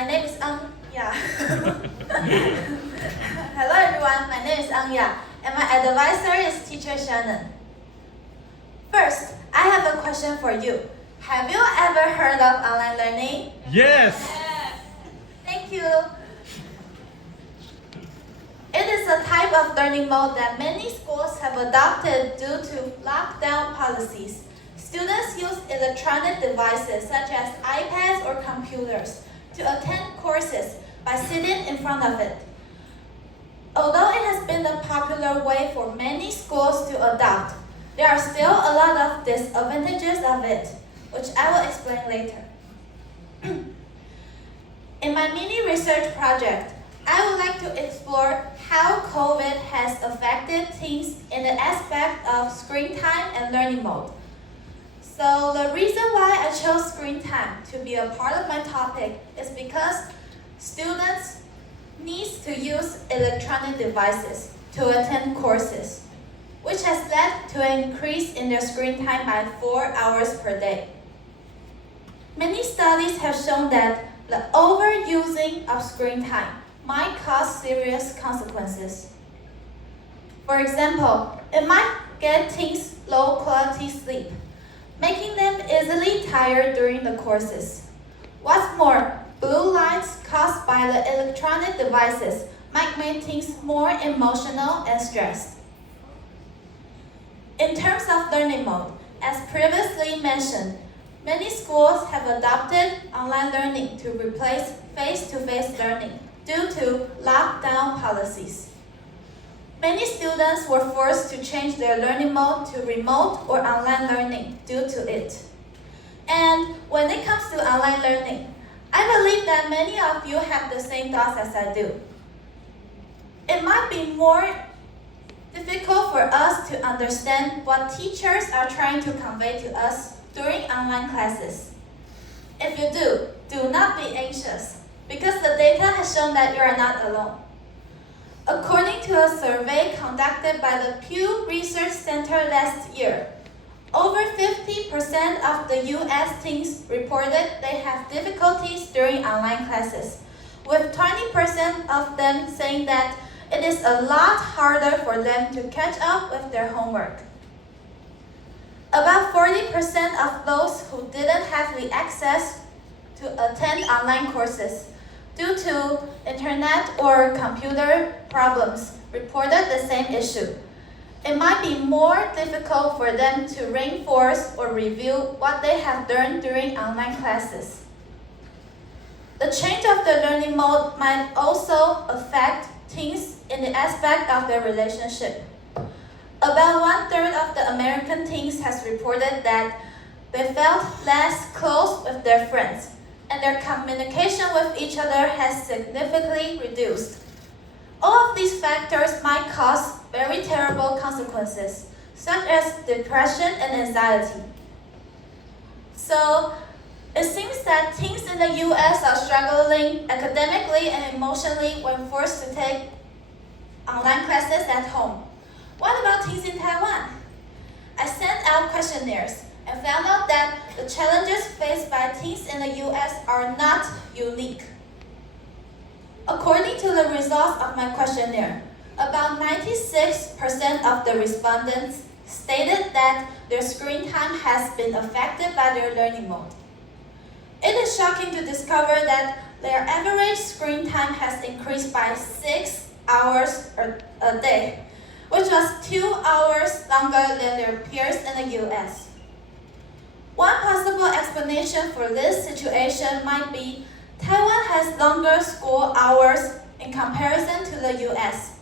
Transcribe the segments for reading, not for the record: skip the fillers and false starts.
my name is Anya. Hello everyone, my name is Anya, and my advisor is teacher Shannon. First, I have a question for you. Have you ever heard of online learning? Yes! Thank you. It is a type of learning mode that many schools have adopted due to lockdown policies. Students use electronic devices such as iPads or computers to attend courses by sitting in front of it. Although it has been a popular way for many schools to adopt, there are still a lot of disadvantages of it, which I will explain later. In my mini research project, I would like to explore how COVID has affected teens in the aspect of screen time and learning mode. So the reason why I chose screen time to be a part of my topic is because students need to use electronic devices to attend courses, which has led to an increase in their screen time by 4 hours per day. Many studies have shown that the overusing of screen time might cause serious consequences. For example, it might get teens low quality sleep, making them easily tired during the courses. What's more, blue lights caused by the electronic devices might make teens more emotional and stressed. In terms of learning mode, as previously mentioned, many schools have adopted online learning to replace face-to-face learning due to lockdown policies. Many students were forced to change their learning mode to remote or online learning due to it. And when it comes to online learning, I believe that many of you have the same thoughts as I do. It might be more difficult for us to understand what teachers are trying to convey to us during online classes. If you do not be anxious, because the data has shown that you are not alone. According to a survey conducted by the Pew Research Center last year, over 50% of the U.S. teens reported they have difficulties during online classes, with 20% of them saying that it is a lot harder for them to catch up with their homework. About 40% of those who didn't have the access to attend online courses due to internet or computer problems reported the same issue. It might be more difficult for them to reinforce or review what they have learned during online classes. The change of the learning mode might also affect teens in the aspect of their relationship. About 1/3 of the American teens has reported that they felt less close with their friends, and their communication with each other has significantly reduced. All of these factors might cause very terrible consequences, such as depression and anxiety. So, it seems that teens in the US are struggling academically and emotionally when forced to take online classes at home. What about teens in Taiwan? I sent out questionnaires and found out that the challenges faced by teens in the US are not unique. According to the results of my questionnaire, about 96% of the respondents stated that their screen time has been affected by their learning mode. It is shocking to discover that their average screen time has increased by 6 hours a day, which was 2 hours longer than their peers in the US. One possible explanation for this situation might be Taiwan has longer school hours in comparison to the US.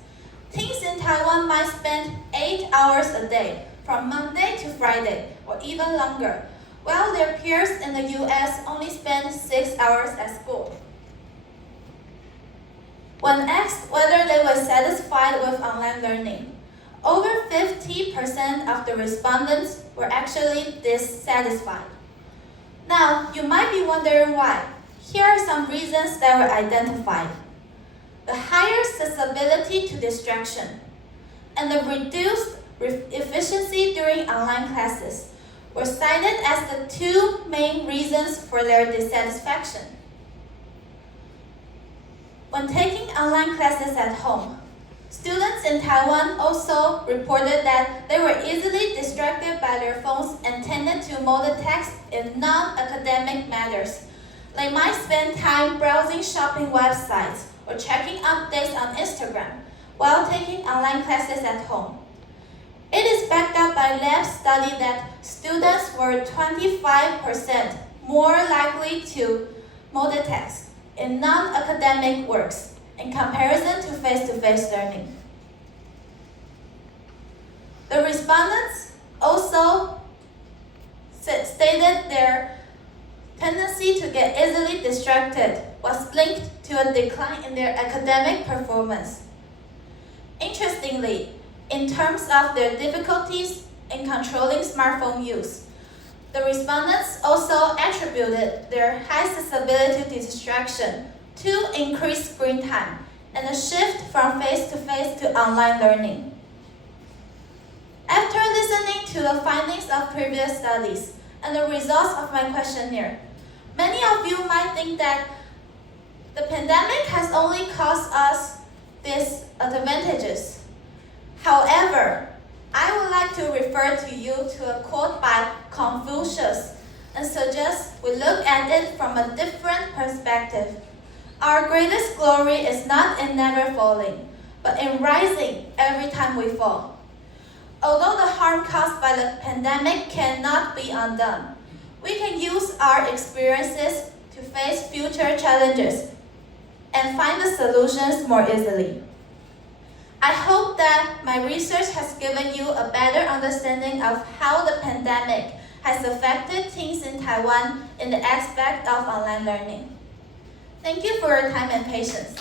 Teens in Taiwan might spend 8 hours a day, from Monday to Friday, or even longer, while their peers in the US only spend 6 hours at school. When asked whether they were satisfied with online learning, over 50% of the respondents were actually dissatisfied. Now, you might be wondering why. Here are some reasons that were identified. The higher susceptibility to distraction and the reduced efficiency during online classes were cited as the two main reasons for their dissatisfaction. when taking online classes at home. Students in Taiwan also reported that they were easily distracted by their phones and tended to multitask in non-academic matters. They might spend time browsing shopping websites or checking updates on Instagram while taking online classes at home. It is backed up by lab study that students were 25% more likely to multitask in non-academic works in comparison to face-to-face learning. The respondents also stated their tendency to get easily distracted was linked to a decline in their academic performance. Interestingly, in terms of their difficulties in controlling smartphone use, the respondents also attributed their high susceptibility to distraction to increased screen time and a shift from face-to-face to online learning. After listening to the findings of previous studies and the results of my questionnaire, many of you might think that the pandemic has only caused us disadvantages. However, I would like to refer to you to a quote by Confucius and suggest we look at it from a different perspective. Our greatest glory is not in never falling, but in rising every time we fall. Although the harm caused by the pandemic cannot be undone, we can use our experiences to face future challenges and find the solutions more easily. I hope that my research has given you a better understanding of how the pandemic has affected teens in Taiwan in the aspect of online learning. Thank you for your time and patience.